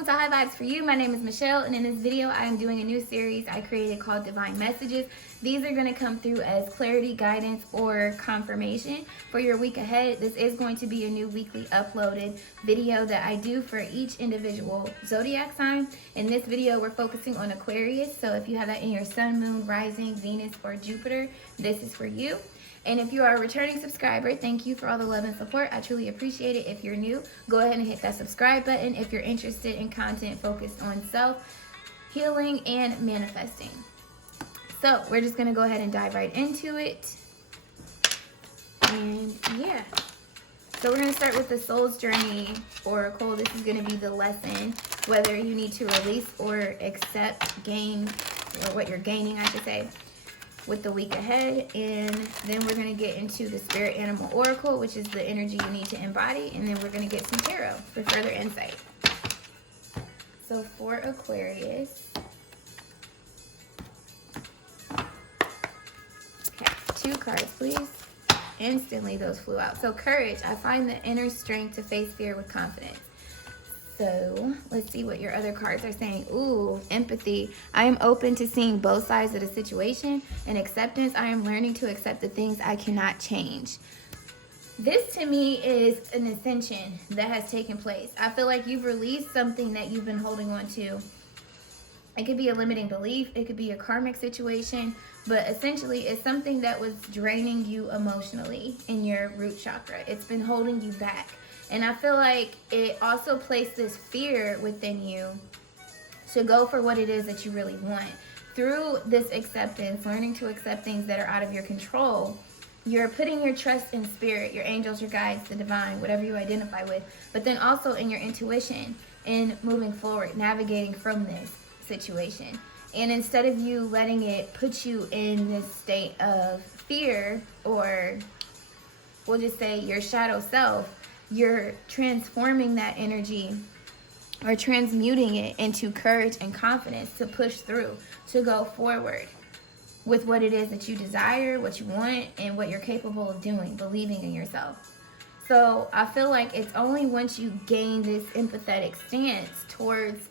welcome to High Vibes for You. My name is Michelle, and in this video I am doing a new series I created called Divine Messages. These are going to come through as clarity, guidance, or confirmation for your week ahead. This is going to be a new weekly uploaded video that I do for each individual zodiac sign. In this video we're focusing on Aquarius, so if you have that in your sun, moon, rising, Venus, or Jupiter, this is for you. And if you are a returning subscriber, thank you for all the love and support. I truly appreciate it. If you're new, go ahead and hit that subscribe button if you're interested in content focused on self-healing and manifesting. So we're just going to go ahead and dive right into it. And yeah. So we're going to start with the Soul's Journey Oracle. This is going to be the lesson, whether you need to release or accept, gain, or what you're gaining, I should say, with the week ahead. And then we're going to get into the Spirit Animal Oracle, which is the energy you need to embody, and then we're going to get some tarot for further insight. So for Aquarius, okay, 2 cards please. Instantly those flew out. So courage, I find the inner strength to face fear with confidence. So let's see what your other cards are saying. Ooh, empathy. I am open to seeing both sides of the situation. And acceptance, I am learning to accept the things I cannot change. This to me is an ascension that has taken place. I feel like you've released something that you've been holding on to. It could be a limiting belief. It could be a karmic situation. But essentially, it's something that was draining you emotionally in your root chakra. It's been holding you back. And I feel like it also placed this fear within you to go for what it is that you really want. Through this acceptance, learning to accept things that are out of your control, you're putting your trust in spirit, your angels, your guides, the divine, whatever you identify with, but then also in your intuition in moving forward, navigating from this situation. And instead of you letting it put you in this state of fear, or we'll just say your shadow self, you're transforming that energy or transmuting it into courage and confidence to push through, to go forward with what it is that you desire, what you want, and what you're capable of doing, believing in yourself. So I feel like it's only once you gain this empathetic stance towards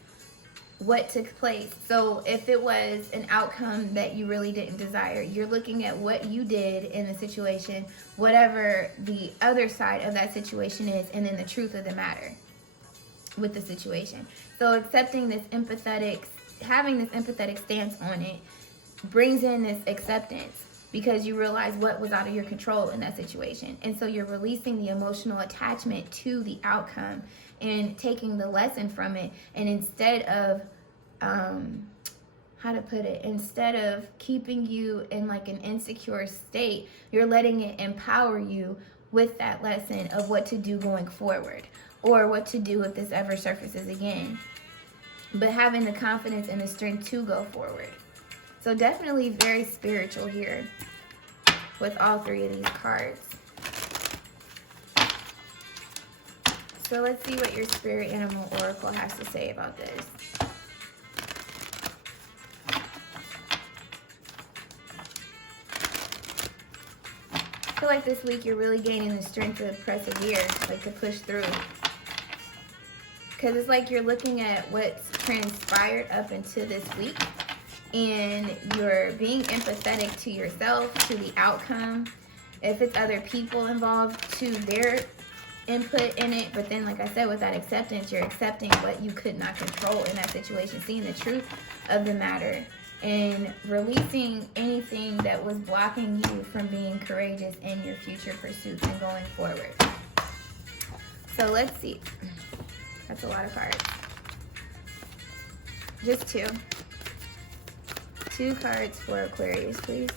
what took place. So if it was an outcome that you really didn't desire, you're looking at what you did in the situation, whatever the other side of that situation is, and then the truth of the matter with the situation. So accepting this empathetic, having this empathetic stance on it brings in this acceptance, because you realize what was out of your control in that situation. And so you're releasing the emotional attachment to the outcome and taking the lesson from it. And instead of, instead of keeping you in like an insecure state, you're letting it empower you with that lesson of what to do going forward, or what to do if this ever surfaces again. But having the confidence and the strength to go forward. So definitely very spiritual here with all 3 of these cards. So let's see what your Spirit Animal Oracle has to say about this. I feel like this week you're really gaining the strength to persevere, like to push through. Because it's like you're looking at what's transpired up into this week, and you're being empathetic to yourself, to the outcome. If it's other people involved, to their input in it. But then, like I said, with that acceptance, you're accepting what you could not control in that situation, seeing the truth of the matter, and releasing anything that was blocking you from being courageous in your future pursuits and going forward. So let's see. That's a lot of cards. Just 2. 2 cards for Aquarius, please.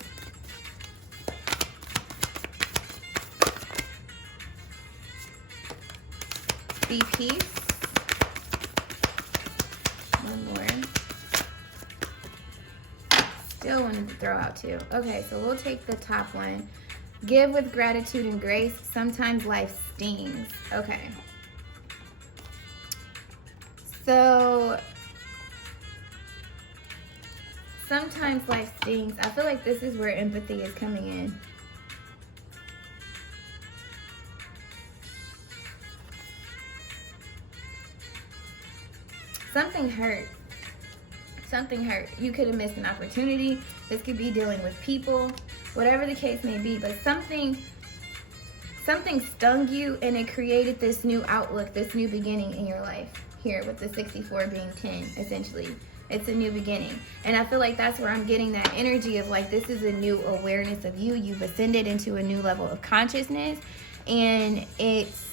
Be peace. 1 more. Still wanted to throw out 2. Okay, so we'll take the top one. Give with gratitude and grace. Sometimes life stings. Okay. So sometimes life stings. I feel like this is where empathy is coming in. something hurt. Something hurt. You could have missed an opportunity. This could be dealing with people, whatever the case may be, but something stung you, and it created this new outlook, this new beginning in your life. Here with the 64 being 10, essentially. It's a new beginning. And I feel like that's where I'm getting that energy of like, this is a new awareness of you. You've ascended into a new level of consciousness, and it's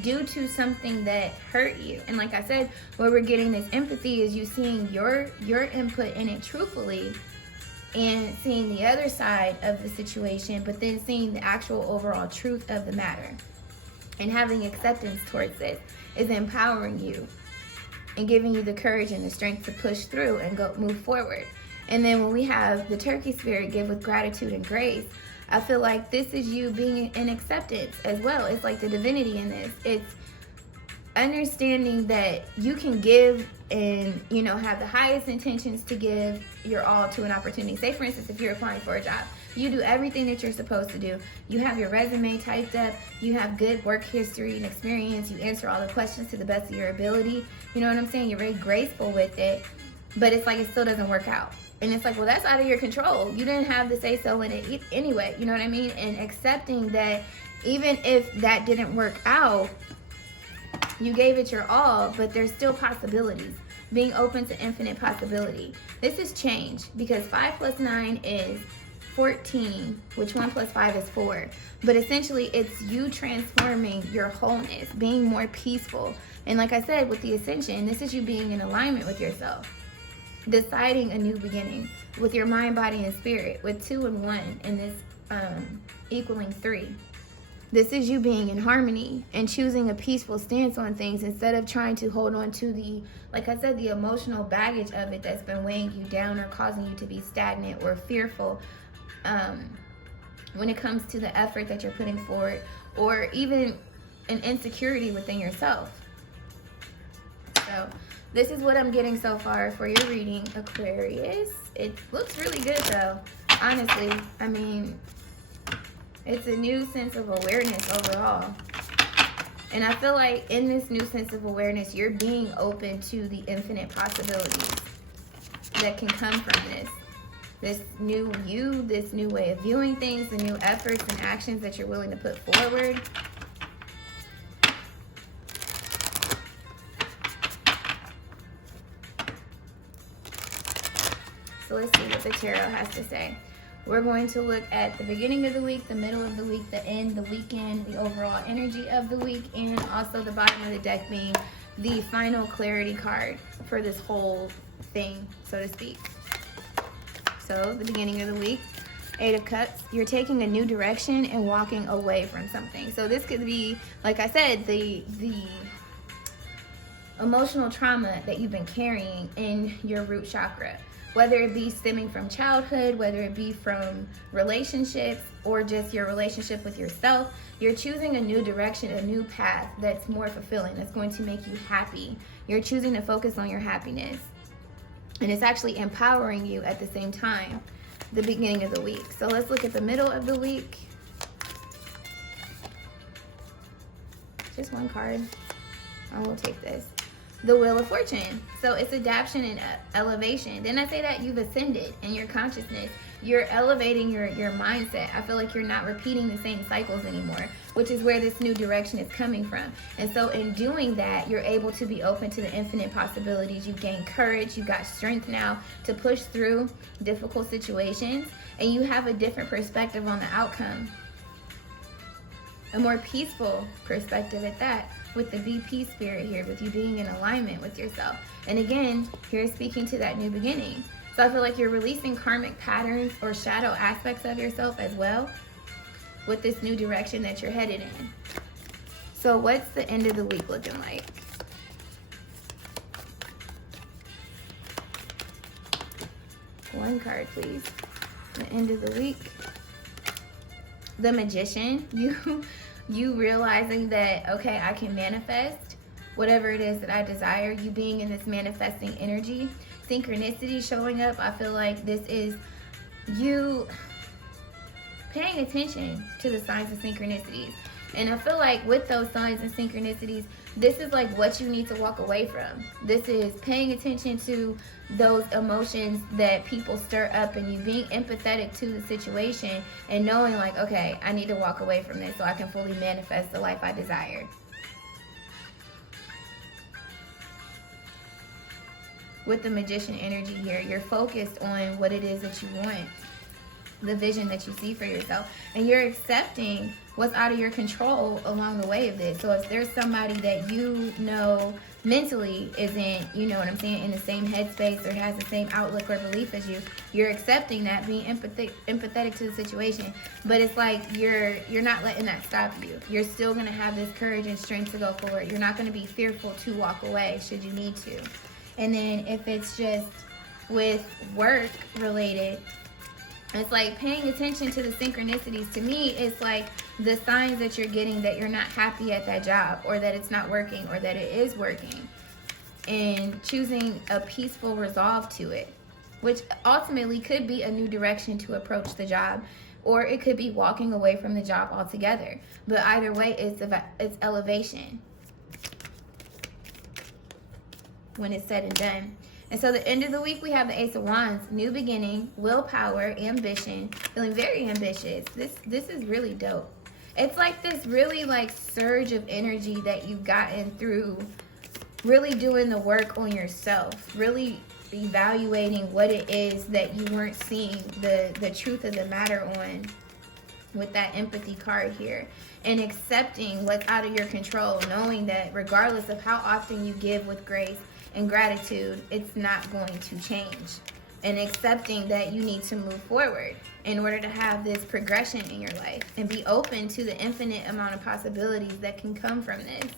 due to something that hurt you. And like I said, where we're getting this empathy is you seeing your input in it truthfully, and seeing the other side of the situation, but then seeing the actual overall truth of the matter. And having acceptance towards this is empowering you and giving you the courage and the strength to push through and move forward. And then when we have the turkey spirit, give with gratitude and grace, I feel like this is you being in acceptance as well. It's like the divinity in this. It's understanding that you can give and, you know, have the highest intentions to give your all to an opportunity. Say, for instance, if you're applying for a job, you do everything that you're supposed to do. You have your resume typed up. You have good work history and experience. You answer all the questions to the best of your ability. You know what I'm saying? You're very graceful with it, but it's like it still doesn't work out. And it's like, well, that's out of your control. You didn't have the say-so in it anyway. You know what I mean? And accepting that even if that didn't work out, you gave it your all, but there's still possibilities. Being open to infinite possibility. This is change, because 5 plus 9 is 14, which 1 plus 5 is 4. But essentially, it's you transforming your wholeness, being more peaceful. And like I said, with the ascension, this is you being in alignment with yourself. Deciding a new beginning with your mind, body, and spirit, with 2 and 1, and this equaling 3. This is you being in harmony and choosing a peaceful stance on things instead of trying to hold on to the, like I said, the emotional baggage of it that's been weighing you down or causing you to be stagnant or fearful when it comes to the effort that you're putting forward, or even an insecurity within yourself. So this is what I'm getting so far for your reading, Aquarius. It looks really good though, honestly. I mean, it's a new sense of awareness overall. And I feel like in this new sense of awareness, you're being open to the infinite possibilities that can come from this. This new you, this new way of viewing things, the new efforts and actions that you're willing to put forward. So let's see what the tarot has to say. We're going to look at the beginning of the week, the middle of the week, the end, the weekend, the overall energy of the week, and also the bottom of the deck being the final clarity card for this whole thing, so to speak. So the beginning of the week, 8 of Cups, you're taking a new direction and walking away from something. So this could be, like I said, the emotional trauma that you've been carrying in your root chakra. Whether it be stemming from childhood, whether it be from relationships, or just your relationship with yourself, you're choosing a new direction, a new path that's more fulfilling, that's going to make you happy. You're choosing to focus on your happiness. And it's actually empowering you at the same time, the beginning of the week. So let's look at the middle of the week. Just one card. I will take this. The Wheel of Fortune. So it's adaptation and elevation. Didn't I say that? You've ascended in your consciousness. You're elevating your mindset. I feel like you're not repeating the same cycles anymore, which is where this new direction is coming from. And so in doing that, you're able to be open to the infinite possibilities. You've gained courage. You've got strength now to push through difficult situations. And you have a different perspective on the outcome. A more peaceful perspective at that, with the VP spirit here, with you being in alignment with yourself. And again, here speaking to that new beginning. So I feel like you're releasing karmic patterns or shadow aspects of yourself as well with this new direction that you're headed in. So what's the end of the week looking like? One card, please. The end of the week. The Magician. You realizing that, okay, I can manifest whatever it is that I desire. You being in this manifesting energy. Synchronicity showing up. I feel like this is you paying attention to the signs and synchronicities. And I feel like with those signs and synchronicities, This is like what you need to walk away from. This is paying attention to those emotions that people stir up in you, being empathetic to the situation and knowing like, okay, I need to walk away from this so I can fully manifest the life I desire. With the Magician energy here, you're focused on what it is that you want, the vision that you see for yourself, and you're accepting what's out of your control along the way of this. So if there's somebody that you know mentally isn't, you know what I'm saying, in the same headspace or has the same outlook or belief as you, you're accepting that, being empathetic to the situation. But it's like you're not letting that stop you. You're still going to have this courage and strength to go forward. You're not going to be fearful to walk away should you need to. And then if it's just with work related, it's like paying attention to the synchronicities. To me, it's like the signs that you're getting that you're not happy at that job, or that it's not working, or that it is working, and choosing a peaceful resolve to it, which ultimately could be a new direction to approach the job, or it could be walking away from the job altogether. But either way, it's elevation when it's said and done. And so the end of the week, we have the Ace of Wands, new beginning, willpower, ambition, feeling very ambitious. This is really dope. It's like this really like surge of energy that you've gotten through really doing the work on yourself, really evaluating what it is that you weren't seeing the truth of the matter on with that empathy card here, and accepting what's out of your control, knowing that regardless of how often you give with grace and gratitude, it's not going to change, and accepting that you need to move forward in order to have this progression in your life and be open to the infinite amount of possibilities that can come from this.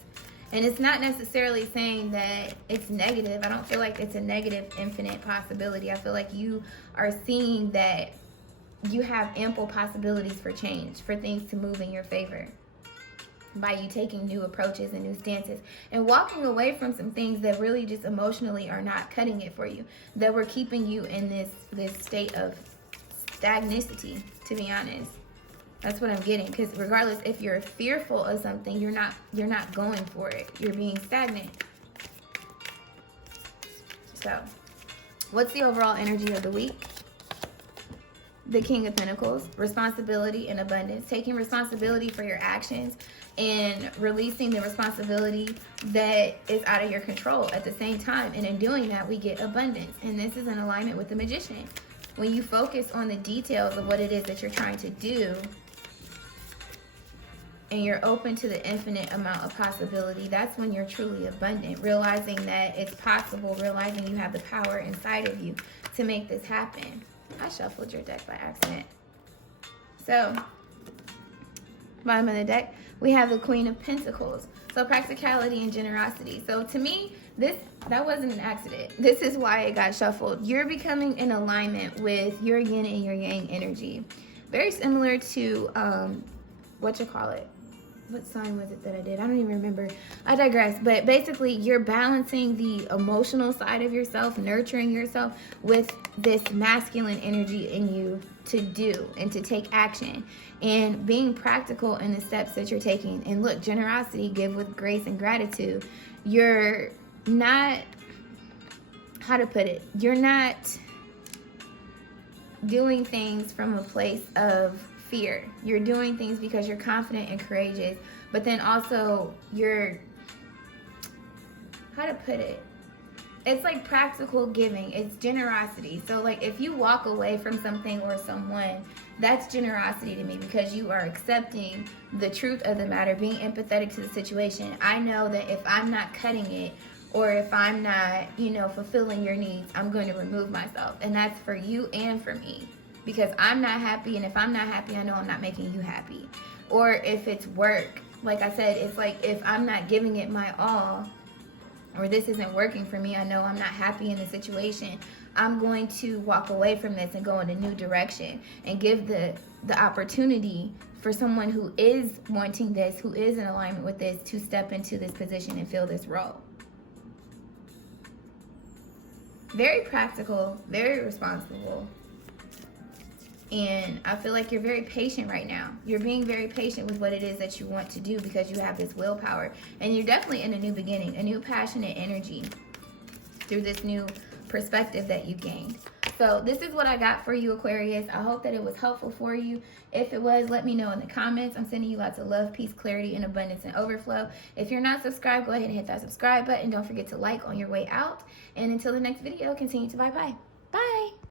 And it's not necessarily saying that it's negative. I don't feel like it's a negative infinite possibility. I feel like you are seeing that you have ample possibilities for change, for things to move in your favor, by you taking new approaches and new stances and walking away from some things that really just emotionally are not cutting it for you, that were keeping you in this state of stagnicity, to be honest. That's what I'm getting, because regardless if you're fearful of something, you're not going for it. You're being stagnant. So, what's the overall energy of the week? The King of Pentacles, responsibility and abundance, taking responsibility for your actions and releasing the responsibility that is out of your control at the same time. And in doing that, we get abundance. And this is in alignment with the Magician. When you focus on the details of what it is that you're trying to do, and you're open to the infinite amount of possibility, that's when you're truly abundant, realizing that it's possible, realizing you have the power inside of you to make this happen. I shuffled your deck by accident. So, bottom of the deck, we have the Queen of Pentacles. So, practicality and generosity. So, to me, that wasn't an accident. This is why it got shuffled. You're becoming in alignment with your yin and your yang energy. Very similar to, what sign was it that I did? I don't even remember. I digress. But basically, you're balancing the emotional side of yourself, nurturing yourself, with this masculine energy in you to do and to take action, and being practical in the steps that you're taking. And look, generosity, give with grace and gratitude. You're not, how to put it, you're not doing things from a place of fear. You're doing things because you're confident and courageous, but then also you're, how to put it, it's like practical giving. It's generosity. So like if you walk away from something or someone, that's generosity to me, because you are accepting the truth of the matter, being empathetic to the situation. I know that if I'm not cutting it, or if I'm not, fulfilling your needs, I'm going to remove myself. And that's for you and for me, because I'm not happy. And if I'm not happy, I know I'm not making you happy. Or if it's work, like I said, it's like if I'm not giving it my all, or this isn't working for me, I know I'm not happy in the situation, I'm going to walk away from this and go in a new direction and give the opportunity for someone who is wanting this, who is in alignment with this, to step into this position and fill this role. Very practical, very responsible. And I feel like you're very patient right now. You're being very patient with what it is that you want to do because you have this willpower. And you're definitely in a new beginning, a new passionate energy through this new perspective that you gained. So this is what I got for you, Aquarius. I hope that it was helpful for you. If it was, let me know in the comments. I'm sending you lots of love, peace, clarity, and abundance and overflow. If you're not subscribed, go ahead and hit that subscribe button. Don't forget to like on your way out. And until the next video, continue to bye-bye. Bye.